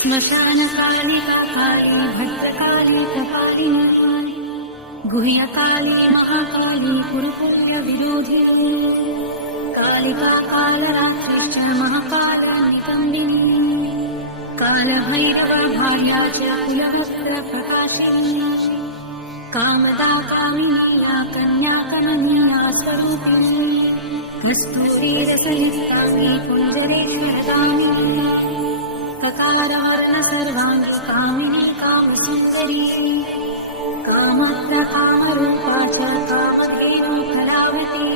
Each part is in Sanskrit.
श्मशानकालिका काली भद्रकाली कपालिनी गुह्यकाली महाकाली कुरुपुण्यविरोधिनी कालिका कालरात्रिश्च महाकालनिकन्दिनी कालभैरवभार्या च कुलमुक्तप्रकाशिनी कामदा कामिनीया कन्याकमनीया स्वरूपिणी कस्तूरीरसयुक्तानि कुञ्जरेश्वरदामिनी ककारवर्ण सर्वाणि कामिनी कामसुन्दरी कामप्रकामरूपा च कामधेनु कलावती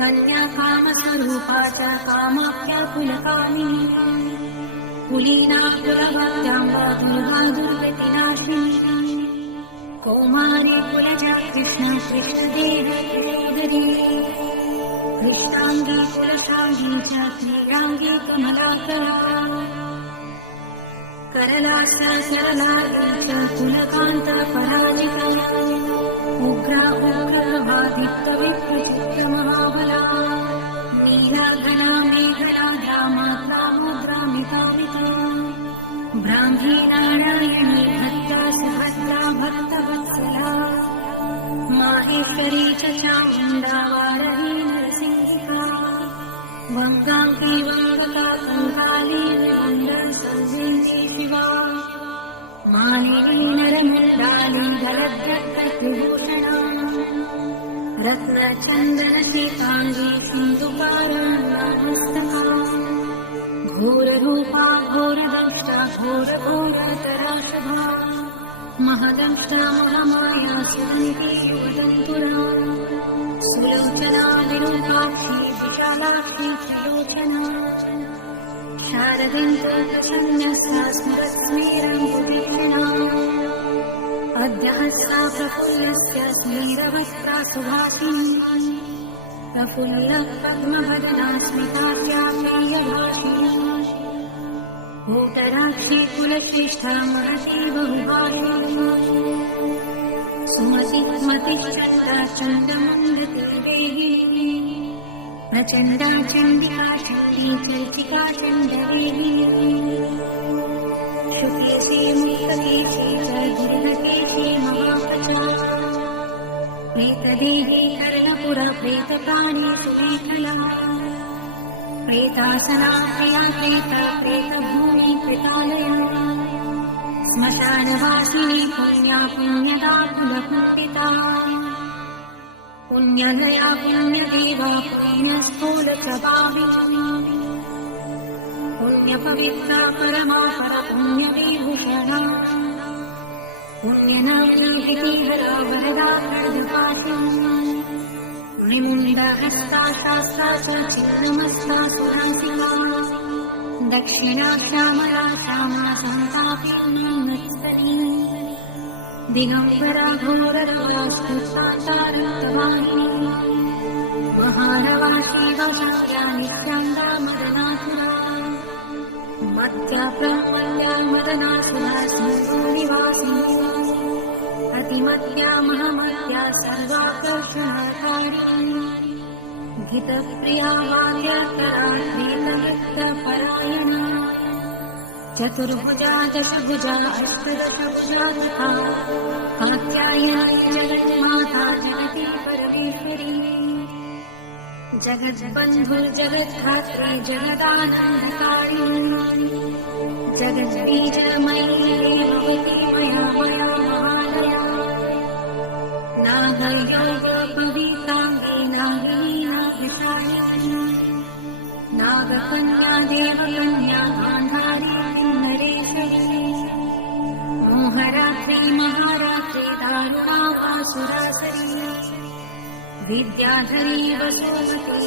कन्या कामस्वरूपा च कामाख्या कुलकामिनी कुलीना कुलभक्त्याम्बा दुर्गा दुर्गतिनाशिनी कौमारी कुलजा कृष्ण कृष्णदेवोदरी कृष्णांगी कुलशांगी च क्रीडांगी कमलाकरा करलासा सरलार्गी च कुलकांता परालिका उग्रा उग्रभादित्यविचित्रमहाबला नीलाघना मेघना ध्यामात्रा ब्राह्मी नारायणी भक्ता सुभद्रा भक्तवत्सला माहेश्वरी च चामुण्डा वारही नरसिंहिका वङ्गाङ्गी वङ्गका कङ्काली विमण्डलसंवेदी शिवा मालिनी नरमुण्डाली दलद्रक्तविभूषणा रत्नचन्दनसीताङ्गी सिन्धुकारणमस्तका घोररूपा घोरदंष्टा घोरघोरतराशभा महदंष्टा महामाया सुरनिधि वदन्तुरा सुलोचना विरूपाक्षी विशालाक्षी त्रिलोचना शारदेन्दुप्रसन्न्यस्ता स्मरत्स्मेरम्बुदीक्षिणा अद्यहस्ता प्रफुल्लस्य स्मेरवस्त्रा सुभाषिणी प्रफुल्लः पद्मवदना स्मिताख्या प्रियभाषिणी भूतराक्षी कुलश्रेष्ठा महती बहुभारिणी सुमतिमतिश्चण्डा चण्डमुण्डती देवी प्रचण्डा चण्डिका चण्डी चर्चिका चण्डदेवी शुक्लश्री मुक्तकेशी च दुर्गकेशी महापचा प्रेतदेवी कर्णपुरा प्रेतप्राणी सुमेखला प्रेतासना प्रिया प्रेता प्रेतभूमि प्रेतालया श्मशानवासिनी पुण्या पुण्यदा कुलपुण्डिता पुण्यलया पुण्यदेवा पुण्यस्थूलप्रभाविनी पुण्यपवित्रा परमा परपुण्यविभूषणा पुण्यनामीहरा वरदा खड्गपाशिनी निमुण्डहस्ता शास्त्रा च चिन्नमस्ता सुरासिका दक्षिणा श्यामला श्यामा सन्तापिनी मत्सरी दिगम्बरा घोररवा स्तुताचारत्वाहिनी महारवा शिवशक्त्या नित्याङ्गा मदनासुरा मत्या ब्रह्मण्या मदनासुरा सिंहनिवासिनी अतिमत्या महमत्या सर्वाकर्षणकारिणी गीतप्रिया वाक्यकरा गीतयुक्तपरायणा चतुर्भुजा दशभुजा अष्टदशभुजा तथा कात्यायनी जगन्माता जगती परमेश्वरी जगज्बन्धुर्जगद्धात्री जगदानन्दकारिणी जगज्बीजमयी भवती मया महालया नागयोगपवीताङ्गी नागिनी नागशायिनी नागकन्या देवकन्या गान्धारी नरेश्वरी मोहरात्रि महारात्रि दारुणा वासुरासरी विद्याधरी वसुमती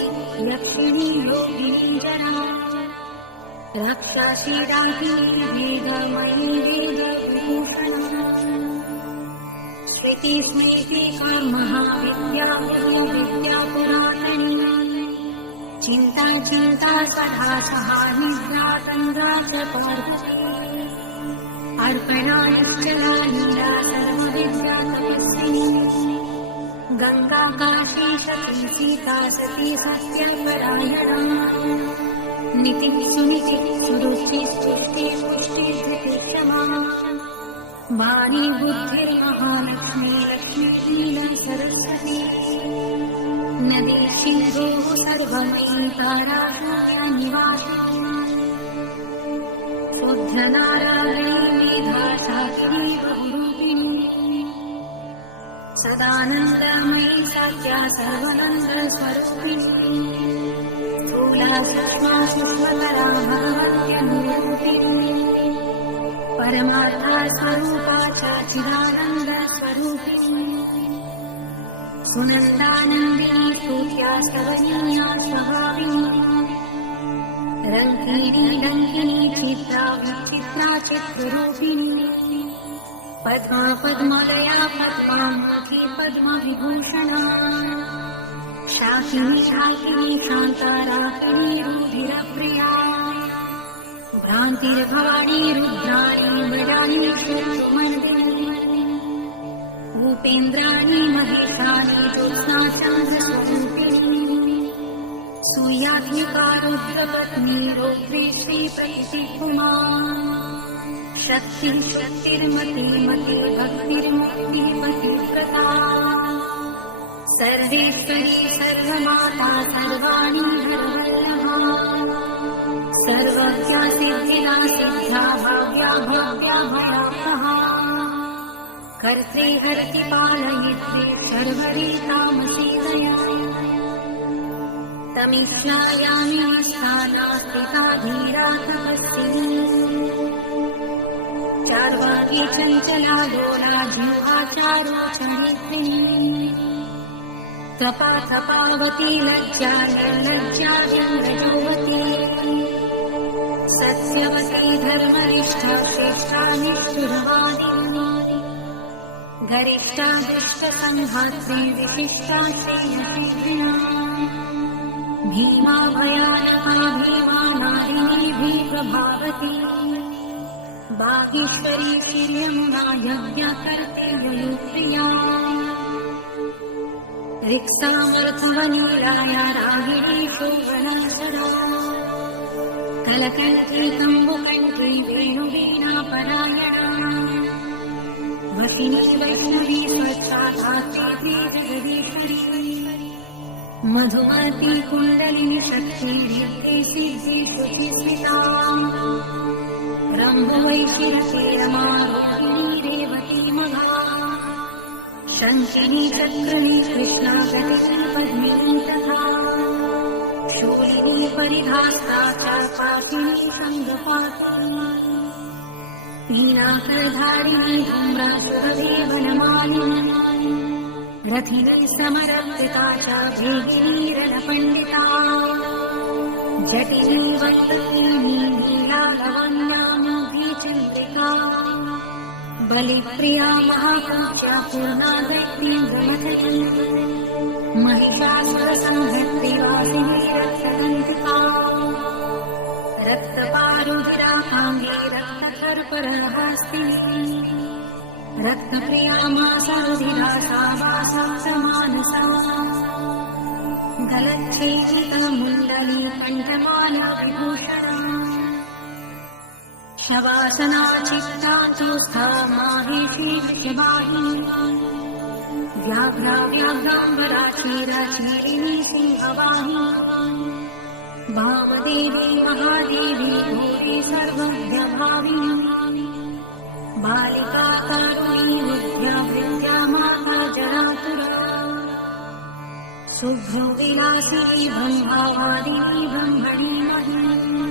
लक्ष्मी योगिनी जना रक्षाशीराहिणी वेदमयी वेदविभूषणा श्रुति स्मृति कर्महा विद्या पुरातनी चिंता चिंता सदा सहा निद्रा तंद्रा च पार्वती अर्पणाश्चला लीला सर्वविद्या तपस्विनी गंगा काशी सती सीता सती सत्यपरायणा सुनीतिः सुनिचिः सुरुचिः सृष्टिः पुष्टिः धृतिः क्षमा वाणी बुद्धिर्महालक्ष्मी लक्ष्मीलीला सरस्वती नदी सिन्धुः सर्वमयी तारा निवासिनी शुद्धनारायणी मेधा साक्षी बहुरूपिणी सदानन्दमयी सत्या सर्वानन्दस्वरूपिणी स्थूला सूक्ष्मा सूक्ष्मतरा भगवत्यनुरूपिणी परमार्था स्वरूपा च चिदानन्दस्वरूपिणी सुनन्दानन्दिनी स्तुत्या स्तवनीया स्वभाविनी रङ्किनी रङ्किनी चित्रा विचित्रा चित्ररूपिणी पद्मा पद्मलया पद्मामुखी पद्मविभूषणा शाकिनी शाकिनी शान्ता राकिनी रुधिरप्रिया भ्रान्तिर्भवानी रुद्राणी मृडानी शत्रुमर्दिनी उपेन्द्राणी महेशानी ज्योत्स्ना चन्द्रस्वरूपिणी सूर्यात्मिका रुद्रपत्नी रौद्री श्रीप्रतिकुमा शक्ति शक्तिर्मति मति भक्तिर्मुक्ति पतिव्रता सर्वेश्वरी सर्वमाता सर्वाणि हरवल्लभा सर्वज्ञा सिद्धिदा सिद्धा भाव्या भव्या भयाप्तः कर्त्री हरति पालयित्री सर्वरी तामसीदया तमिष्यायामि स्थाना स्थिता धीरा तपस्विनी चार्वाकी चञ्चला दोला जिह्वाचारो चरित्रिणी तपा तपावती लज्जा निर्लज्जा व्यङ्गयोवती सत्यवती धर्मनिष्ठा श्रेष्ठा निष्ठुरवादिनी गरिष्ठा दुष्टसंहात्री विशिष्टा श्रेयशीलिना भीमा भयानका भीमा नारिणी भीप्रभावती बागीश्वरी वीर्यमुना यज्ञकर्तृप्रिया रिक्सामर्थवनीलाया रागिणी शोभनाचरा कलकण्ठी कम्बुकण्ठी वेणुवीणा परायणा वसिनी वैष्णवी स्वच्छा धात्री जगदीश्वरी मधुमती कुण्डलिनी शक्ति नित्ये सिद्धि शुचिस्मिता रम्भवैशिरसे रमारोहिणी रेवती मघा शङ्किनी चक्रिणी कृष्णा गतिनी पद्मिनी तथा शूलिनी परिधास्ता च पाशिनी सङ्गपातिनी वीणाकरधारिणी धूम्रासुरभि वनमालिनी रथिनी समरर्पिता च भेदिनी रणपण्डिता जटिनी वल्लभनी नीला लवण्यामुखी चन्द्रिका बलिप्रिया महापूज्या पूर्णा दैत्यङ्गमथनी महिषासुरसंहर्त्री वासिनी रक्तदन्तिका रक्तपारुधिराकाङ्गी रक्तकर्परहस्तिनी रक्तप्रिया मासारुधिरा सा वासा समानसा गलच्छेदितमुण्डली कण्ठमाला विभूषणा शवासना चित्ता चोस्था माहेशी विषवाहिनी व्याघ्रा व्याघ्राम्बरा क्षीरक्षीरिणी सिंहवाहिनी भावदेवी महादेवी भूरि सर्वज्ञभाविनी बालिका तारुणी विद्या विद्या माता जरातुरा शुभ्रविलासी ब्रह्मावादी ब्रह्मणी महिनी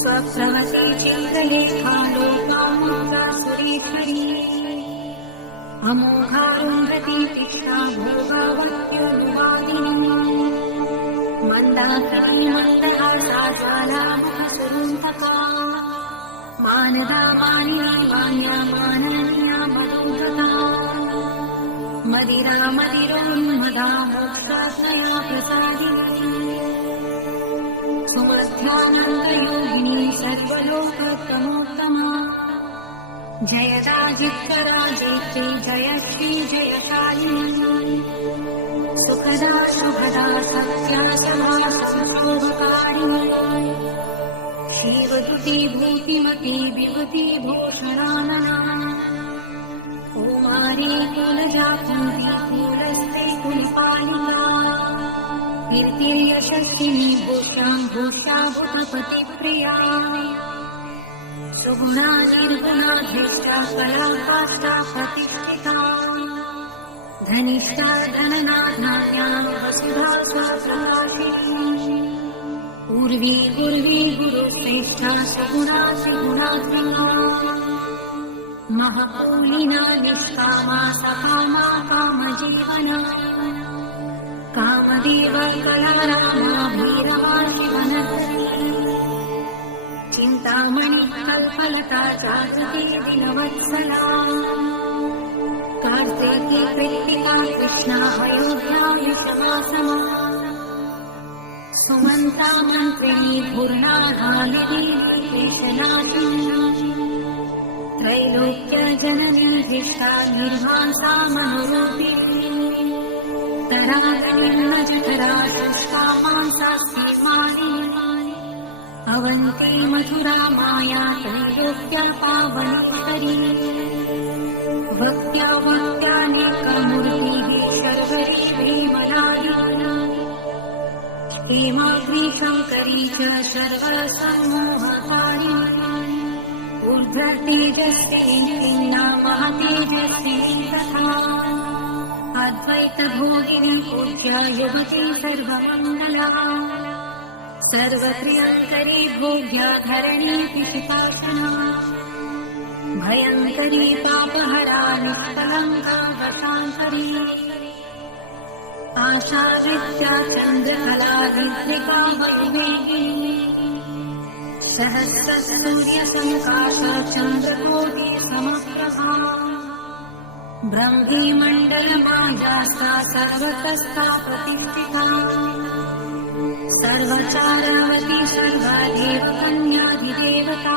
स्वप्रवती चित्रलेखा लोकामुद्रा सुरेश्वरी अमोघारुन्धती तीक्ष्णा भोगावत्युवादिनी मन्दाकिनी मन्दहासा ज्वालामुखसुरुन्धका मानदा मानिनी वाण्या माननीया मनोहरा मदिरा मदिरोन्मदा मोक्षाश्रया प्रसादिनी सुमध्यानन्दयोगिनी सर्वलोकप्रमोत्तमा जयदाजित्तराजेत्ते जय श्री जयशालिनी सुखदा शुभदा सत्या सदा सुशोभकारिणी युवती भूषणानना कुमारी कुलजा कुन्ती कुलस्त्री कुलपालिका कीर्तिर्यशस्विनी भूषां भूषा भूतपतिप्रिया सुगुणा निर्गुणाधीष्टा कला काष्ठा प्रतिष्ठिता धनिष्ठा धननाज्ञा वसुधा स्वप्रकाशिनी पूर्वी गुरुश्रेष्ठा सगुणा सुगुणात्मिका महपूलिना निष्कामा सकामा कामजीवना कामदेव कलारामा भैरवा शिवनगरी चिन्तामणि कल्पलता जागृते दिनवत्सला कार्तिकी कृत्तिका कृष्णा अयोध्या यशवासना सुमन्ता मन्त्रिणी पूर्णा हालिनी केशनाशिनी त्रैलोक्य जननी दिष्टा निर्वासा मनोरूपिणी तरागणेन जठरा शुष्का मांसा सीमालिनी अवन्ती मथुरा माया त्रैलोक्या पावनेश्वरी भक्त्या भक्त्यानेकमूर्तिः शर्वरीश्वरी मलालिनी हेमाग्री शङ्करी च सर्वसम्मोहकारिणी ऊर्ध्वतेजस्विनी महातेजस्विनी तथा अद्वैतभोगिनी पूज्या युवती सर्वमङ्गला सर्वप्रियङ्करी भोग्या धरणी पिशितासना भयङ्करी पापहरा निष्कलङ्का वशान्तरी आशाविद्या चन्द्रकला ऋत्विका वैवेगिनी सहस्रसूर्यसङ्काश चन्द्रकोटि समप्रभा ब्रह्मी मण्डलमायास्ता सर्वतस्था प्रतिष्ठिता सर्वचारवती सर्वदेवकन्याधिदेवता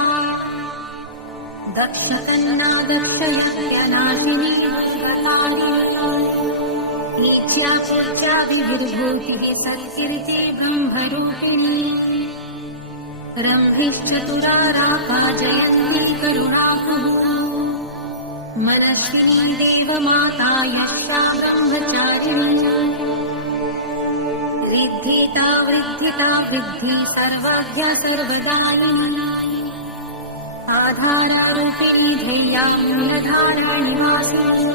दक्षकन्या दक्षयज्ञनाशिनी नीच्या पूज्याभिर्भूतिः सत्कीर्ति ब्रह्मरूपिणी रम्भिश्चतुराराका जयन्ती करुणाकुः मनस्विनी देवमाता यक्षा ब्रह्मचारिणी रिद्धिता वृद्धिता वृद्धि सर्वज्ञा सर्वदायिनी आधारारूपिणी धैर्या मूलधारा निवासिनी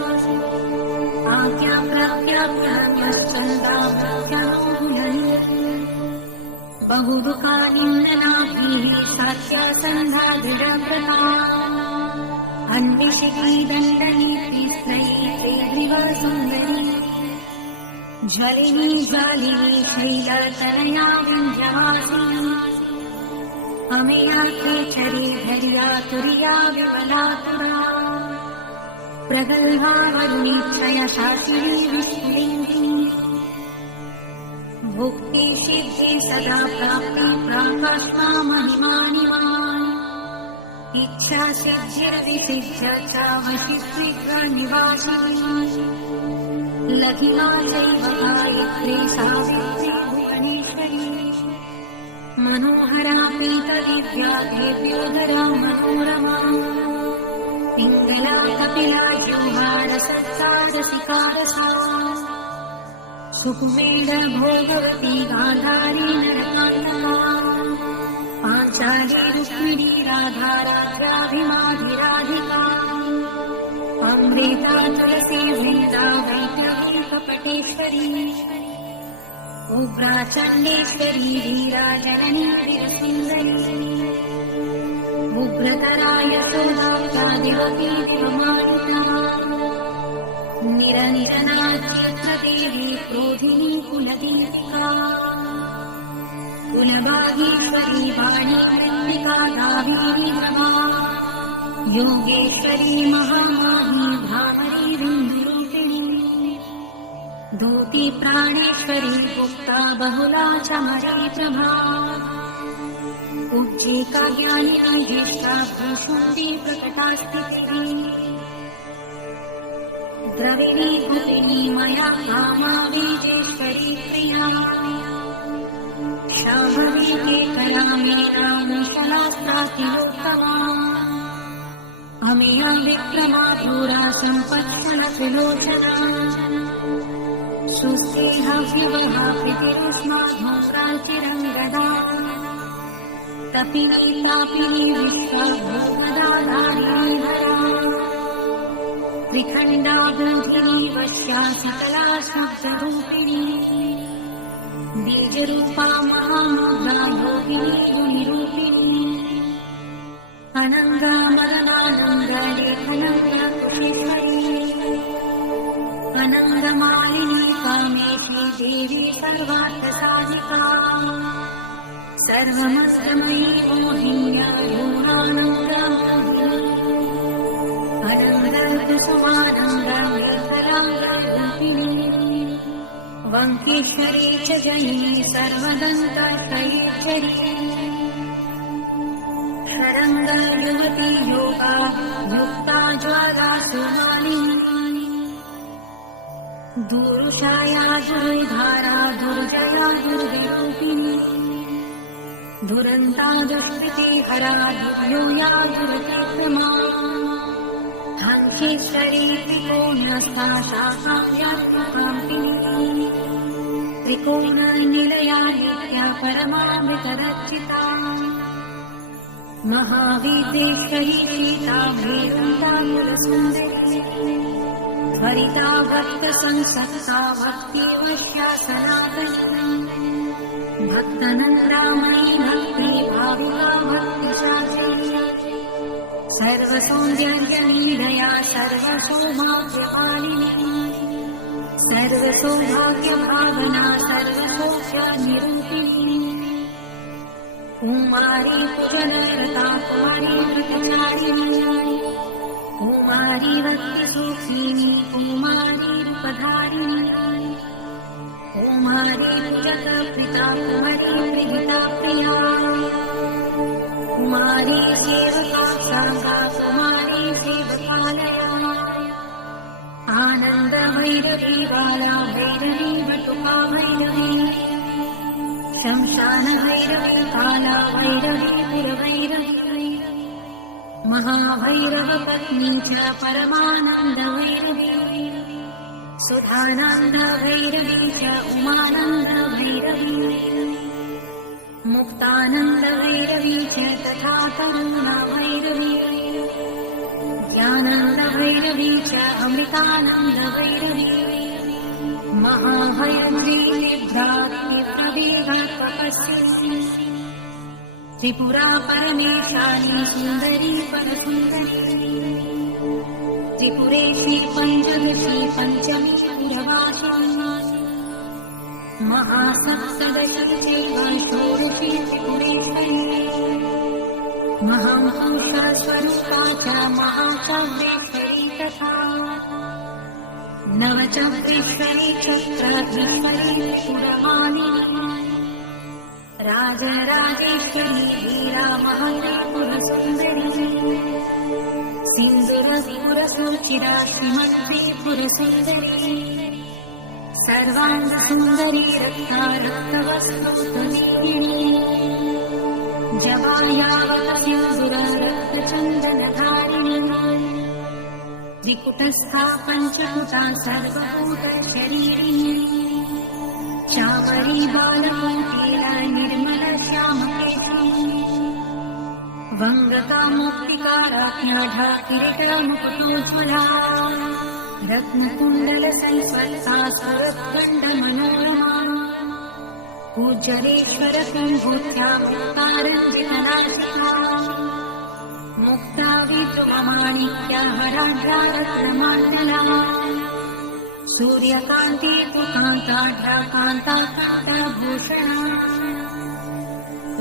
बहुदुःखालिन्दनाभिः साक्ष्या सन्धा दृढव्रता अन्विषिकी दण्डनीति स्त्रैः सुन्दरी झलिनी जालिनी शैलतनया विन्ध्यवासिनी अमेया केचरी धैर्या तुर्या विमलातुरा प्रगल्भा वरुणीक्षया शासिनी विस्फुलिङ्गिनी भुक्ति सिद्धि सदा प्राप्ति प्राकाश्मा महिमानिमान् इच्छा सिद्धिर्विसिद्ध्य च वशिष्ठिग्रनिवासिनी लघिमा चैव गायत्री सावित्री भुवनेश्वरी मनोहरा पीतविद्या देव्योदरा मनोरमा पिङ्गला कपिला जिह्वारसत्सारसिकारसा सुकुमेड भोगवती गान्धारी नरकान्तका पाञ्चाली रुक्मिणी राधा राधाभिमाधिराधिका अमृता तुलसी वृन्दा वैष्णवी कपटेश्वरी उग्रा चण्डेश्वरी वीरा जननी वीरसुन्दरी उग्रतरा यशोदा दिवती दिवमालिका निरनिरनाच्यत्र देवी क्रोधिनी कुलदीपिका कुलभागीश्वरी वाणी मृत्तिका दावीरी रमा योगेश्वरी महामाही भ्रामरी बिन्दुरूपिणी दूती प्राणेश्वरी गुप्ता बहुला चमरी प्रभा उज्जीका ज्ञानी ज्येष्ठा भूषुण्डी प्रकटास्तिकी द्रविणी भूमिनी मया कामा बीजेश्वरी प्रिया शाम्भवी केकया मेना मुशलास्त्रातिलोत्तमा अहमेया विक्रमाधूरा सम्पत्सनतिलोचना सुस्तेहव्यवहा प्रीतिरुष्माघोराचिरङ्गदा तपिनी तापिनी विश्वभूपदाधारी धरा त्रिखण्डा गन्धिनी वश्या सकला शब्दरूपिणी बीजरूपा महामुद्रा योगिनी गुणिरूपिणी अनङ्गमलनानन्दलेखनङ्गकुशीश्वरी अनङ्गमालिनी कामेशी देवी सर्वार्थसाधिका सर्वमस्तमयी मोहिन्या योगानन्दमोहिनी अनन्दसमानन्दमेखलाङ्गरूपिणी वङ्केश्वरी च जयी सर्वदन्तश्रीश्वरी शरङ्गयुवती योगा युक्ता ज्वाला सुमालिनी दूरुषाया दुर्धारा दुर्जया दुर्विरूपिणी दुरन्ता दुष्कृतिहरा दुर्योया दुर्विक्रमा हंसेश्वरी त्रिकोणस्था शाखाव्यात्मकान्तिनी त्रिकोणनिलया नित्या परमामृतरचिता महावीरेश्वरी सीता भेदन्ताकुलसुन्दरी त्वरिता भक्तसंसक्ता भक्तिवश्या सनातनी भक्तनन्दामयी भक्ति भाविका भक्तिचारिणी सर्वसौन्दर्यनिलया सर्वसौभाग्यपालिनी सर्वसौभाग्यभावना सर्वसौख्यनिरूपिणी कुमारी कुजलरता कुमारी व्रतचारिणी कुमारी भक्तिसूक्ष्मिनी कुमारी रूपधारिणी कुमारी जगत्पिता कुमारी प्रियता प्रिया कुमारी सेवका सागा कुमारी सेवकालया आनंद भैरवी बाला भैरवी बटुका भैरवी शमशान भैरवी काला भैरवी पुरभैरवी महाभैरव पत्नी च परमानंद भैरवी सुधानंद भैरवी च उमानंद भैरवी मुक्तानंद भैरवी च तथा तरुणा भैरवी ज्ञानंद भैरवी च अमृतानंद भैरवी महाभैरवी निद्रात्मवेगात्मकस्यै त्रिपुरा परमेशानी सुंदरी परसुंदरी त्रिपुरेशी पंचदशी पंचमी पुरवासिनी महासप्तदशी चैव षोडशी त्रिपुरेश्वरी महापुरुषा स्वरूपा च महाकाव्येश्वरी तथा नवचक्रेश्वरी चक्राधीश्वरी त्रिपुरमालिनी राजराजेश्वरी वीरा महत्त्वपुरसुन्दरी सिन्दूरपुरसुचिरा श्रीमद्त्रिपुरसुन्दरी सर्वाङ्गसुन्दरी रत्नारत्नवस्त्रसुन्दरी जवायावतसिन्दूररत्नचन्दनधारिणी त्रिकुटस्था पञ्चकुटा सर्वभूतशरीरिणी चापरी बालकोटिला निर्मल श्यामकेशी वङ्गकामुक्तिकाराख्याढा किरीटमुकुटोज्ज्वला रत्नकुण्डलसंस्वत्ता सुरत्खण्डमनोरमा पूज्यरेश्वर सम्भूत्या मुक्तारञ्जितनाशिका मुक्ता विद्रुममाणिक्या हराढ्या रत्नमाण्डला सूर्यकान्ति तु कान्ताढ्या कान्ताभूषणा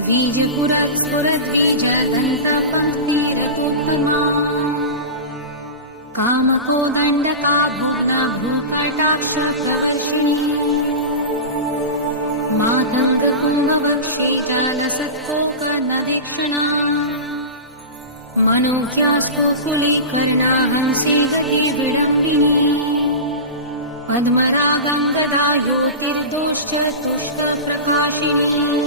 बीजपुरस्फुरद्विजदन्तपङ्क्तिरतोत्तमा कामकोदण्डका भूता भूकटाक्षप्रवर्षिणी मातङ्गकुङ्भवक्षेटालसत्कोकर्णवीक्षणा मनोज्ञास्तु कुलीकर्णा हंसीवती विडम्बिनी पद्मरागं गदा ज्योतिर्दोश्च तुष्टप्रकाशिनी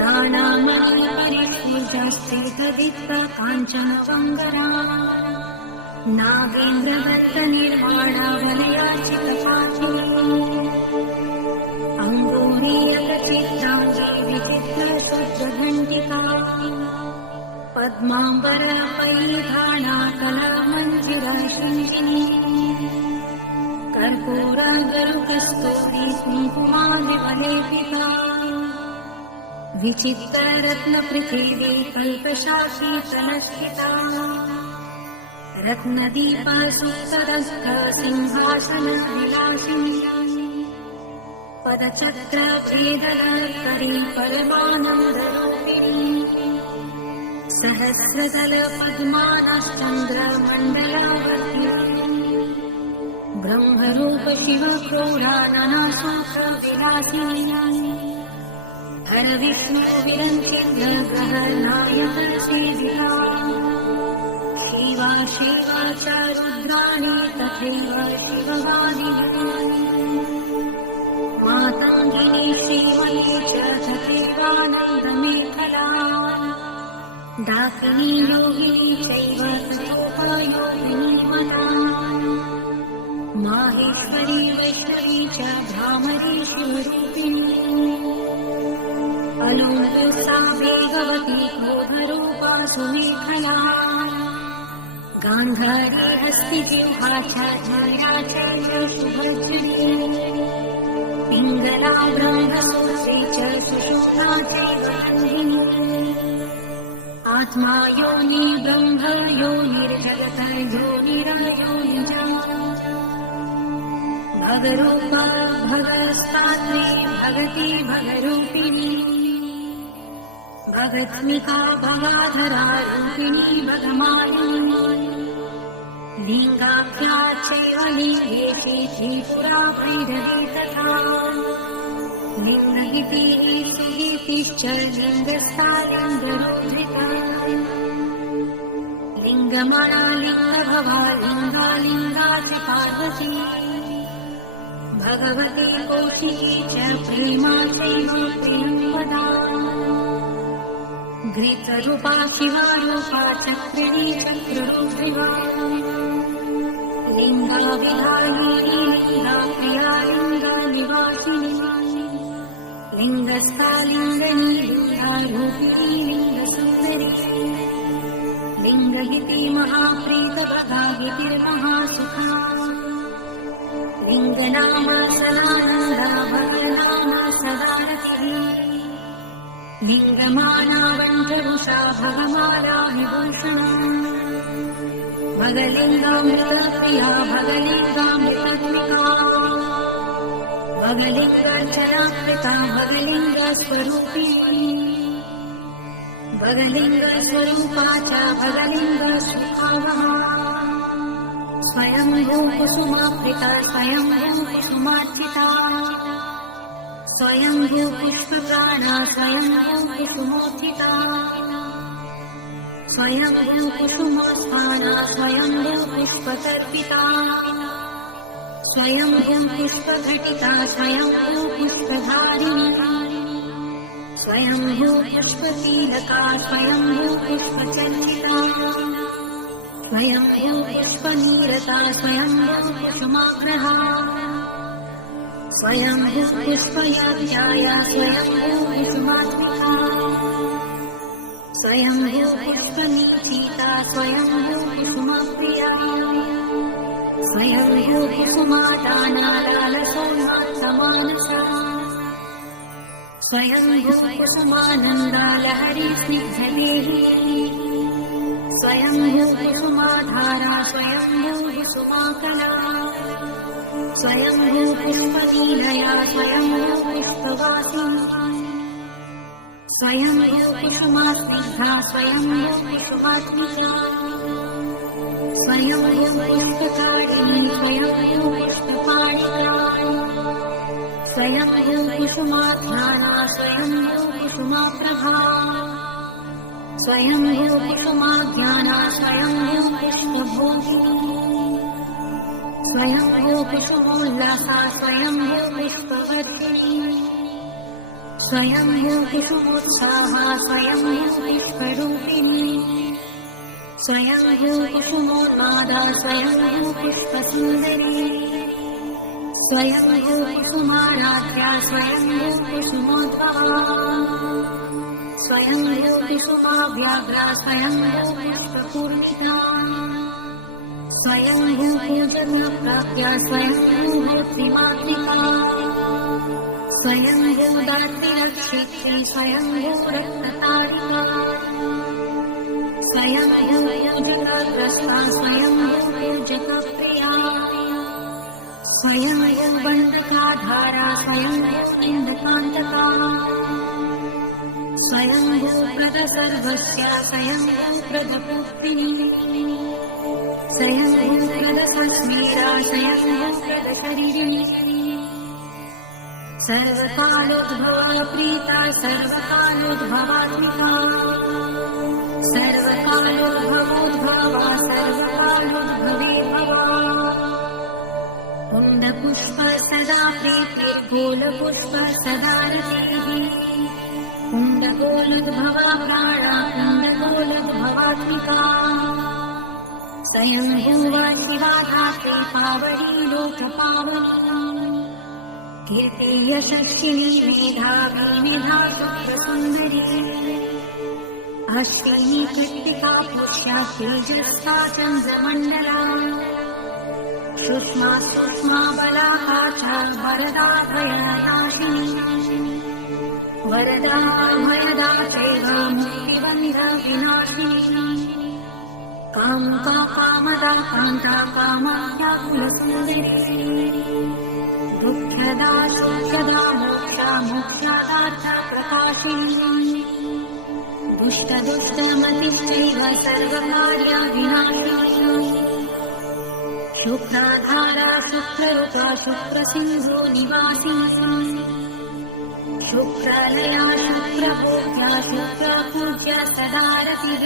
नानामणिपरिष्वृ तेजस्तेजस्तेजदित्त काञ्चन वङ्गरा नागेन्द्रदत्तनिर्वाणावलयाचितपाठी अङ्गुलीयकचित्राङ्गी विचित्रशुद्धघण्टिका पद्माम्बरपैर्घाणाकलामञ्जिरशृङ्गिनी कर्पूरगरुकस्तूरी कुङ्कुमादिवलेपिता विचित्ररत्नपृथिवी कल्पशाखी तलस्थिता रत्नदीपसुप्तदस्थ सिंहासनविलासिनी पदचक्रच्छेदकरी परमानन्दरूपिणी सहस्रदलपद्मानश्चन्द्रमण्डलावती ब्रह्मरूप शिवक्रोडाननासूत्रविलासिनी हरविष्णु विरञ्चित ग्रहनायकसेविता शिवा शिवा च रुद्राणि तथैव शिववादिनी मातङ्गिनी श्रीमती च सचिवानन्दमेखला डाकिनी योगिनी चैव तथोपयोगिनी मता माहेश्वरी वैष्णवी च भ्रामरी शिवरूपिणी अलौकिका वेगवती क्रोधरूपा सुमेखला गान्धारी हस्तिजिह्वा च जया च शुभज्जनी पिङ्गला ब्रह्मसूत्री च सुशोभा चैव नन्दिनी आत्मा योनि ब्रह्म योनिर्जगत योनिरयोनिजा भगरूपा भगस्तात्री भगति भगरूपिणी भगत्मिका भगाधरा रूपिणी भगमालिनी लिङ्गाख्या चैव लिङ्गेति त्रिपुरा भैरवी तथा लिङ्गगीतिः सुगीतिश्च लिङ्गस्था लिङ्गरुद्रिता लिङ्गमणा लिङ्गभवा लिङ्गालिङ्गा च पार्वती भगवती कौशिकी च प्रेमा चैव प्रियङ्वदा घृतरूपा शिवारूपा चक्रिणी चक्ररूपिणी लिङ्गाविहारिणी लिङ्गाप्रिया लिङ्गानिवासिनी लिङ्गस्था लिङ्गनी लिङ्गारूपिणी लिङ्गसुन्दरी लिङ्गगिति महाप्रीतभगागितिर्महासुखा लिङ्गनाम सदानन्दा भगनाम सदारतिः लिङ्गमाना वञ्चरुषा भगमाला विभूषणा भगलिङ्गामृतप्रिया भगलिङ्गामृतत्मिका भगलिङ्गचलाकृता भगलिङ्गस्वरूपिणी भगलिङ्गस्वरूपा च भगलिङ्गस्वभावः स्वयंभू कुसुमाप्रिता स्वयंभू कुसुमार्चिता स्वयंभू पुष्पप्राणा स्वयंभू कुसुमोत्थिता स्वयंभू कुसुमोत्थाना स्वयंभू पुष्पतर्पिता स्वयंभू पुष्पघटिता स्वयंभू पुष्पधारिणी स्वयंभू पुष्पतीलका स्वयंभू पुष्पचर्चिता स्वयंभू पुष्पनीरता स्वयंभू कुसुमाग्रहा स्वयंभू पुष्पयाध्याया स्वयंभू कुसुमात्मिका स्वयंभू पुष्पनीथिता स्वयंभू कुसुमप्रिया स्वयंभू कुसुमादाना लालसोन्मात्तमानसा स्वयंभू कुसुमानन्दा लहरी स्निग्धदेही स्वयंभू कुसुमाधारा स्वयंभू कुसुमाकला स्वयंभू पुष्पनीलया स्वयंभू पुष्पवासिनी स्वयंभू कुसुमास्निग्धा स्वयंभू कुसुमात्मिका स्वयंभू पुष्पकारिणी स्वयंभू पुष्पपाणिका स्वयंभू कुसुमाध्याना स्वयंभू कुसुमाप्रभा स्वयंभू कुसुमाज्ञाना स्वयंभू पुष्पभूषिणी स्वयंभू कुसुमोल्लासा स्वयंभू पुष्पवर्धिनी स्वयंभू कुसुमोत्साहा स्वयंभू पुष्परूपिणी स्वयंभू कुसुमोन्मादा स्वयंभू पुष्पसुन्दरी स्वयंभू कुसुमाराध्या स्वयंभू कुसुमोद्भवा स्वयंभू कुसुमाव्याघ्रा स्वयंभू पुष्पपूर्णिता स्वयंभू पूजकप्राप्या स्वयंभू भूतिमातृका स्वयंभू दात्र्यक्षेत्री स्वयंभू रक्ततारिका स्वयंभू पूजकग्रस्ता स्वयंभू पूजकप्रिया स्वयंभू बण्डकाधारा स्वयंभू इन्दकान्तका स्वयंभू प्रदसर्वस्य स्वयंभू प्रदपुत्रिणी स्वयंभू प्रदसस्मेरा स्वयंभू प्रदशरीरिणी सर्वकालोद्भवा प्रीता सर्वकालोद्भवात्मिका सर्वकालोद्भवोद्भवा सर्वकालोद्भवे भवा कुन्दपुष्प सदा प्रीतिर्गोलपुष्प सदा रतिः कुन्दगोलोद्भवा प्राणा कुन्दगोलोद्भवात्मिका स्वयंभूवा शिवा धात्री पावनी लोकपावनी कीर्ति यशस्विनी मेधावी मेधा सुन्दरी अश्विनी कृत्तिका पुष्या तेजस्वा चन्द्रमण्डला सूक्ष्मा सूक्ष्मा बलाकाचा वरदा भयनाशिनी वरदा भयदा चैव मुक्तिबन्ध विनाशिनी कामुका कामदा कान्ता कामाख्या कुलसुन्दरी दुःखदा सुखदा मोक्षा मोक्षदार्थ प्रकाशिनी दुष्ट दुष्टमतिश्चैव सर्वकार्या विनाशिनी शुक्राधारा शुक्ररूपा शुक्रसिंहो निवासिनी शुक्रलया शुक्रभोग्या शुक्रपूज्या सदा रतिः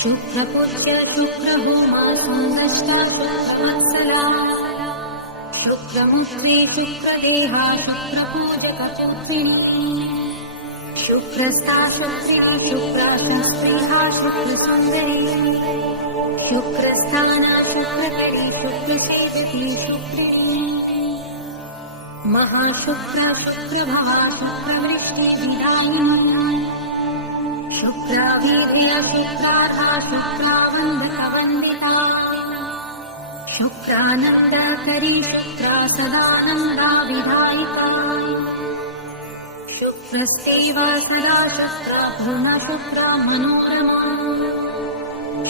शुक्रपूज्य शुक्रहोमा सुन्दष्टा शुक्रवत्सला शुक्रमुत्रे शुक्रदेहा शुक्रपूजकपुत्रिणी शुक्रस्था शुक्रिणी शुक्राशस्त्रीहा शुक्रसुन्दरी शुक्रस्थाना शुक्रकरी शुक्रसेविती शुक्रिणी महाशुक्र शुक्रभवा शुक्रवृष्टिविदायिनी शुक्रावीर्य शुक्रार्हा शुक्रावन्दकवन्दिता शुक्रानन्दकरी शुक्रा सदानन्दा विधायिका शुक्रस्तेवा सदा शुक्रा भुवना शुक्रा मनोरमा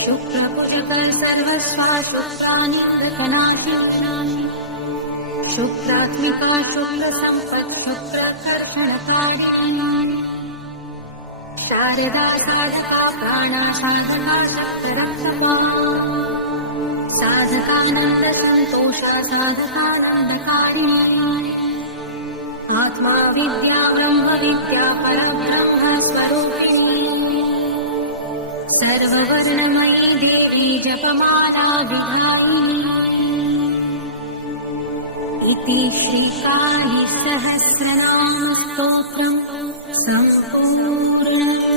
शुक्रपुजकर सर्वस्वा शुक्रानिन्द्रकनाशिनी शुक्रात्मिका शुक्रसम्पत् शुक्रकर्षणकारिणी शारदा साधका प्राणा साधका शक्तरक्षका साधकानन्दसन्तोषा साधकानन्दकारिणी आत्मा विद्या ब्रह्म विद्या परब्रह्म स्वरूपिणी सर्ववर्णमयी देवी जपमाला विधायिनी इति श्रीकाली सहस्रनाम स्तोत्रम् सम्पूर्णम्।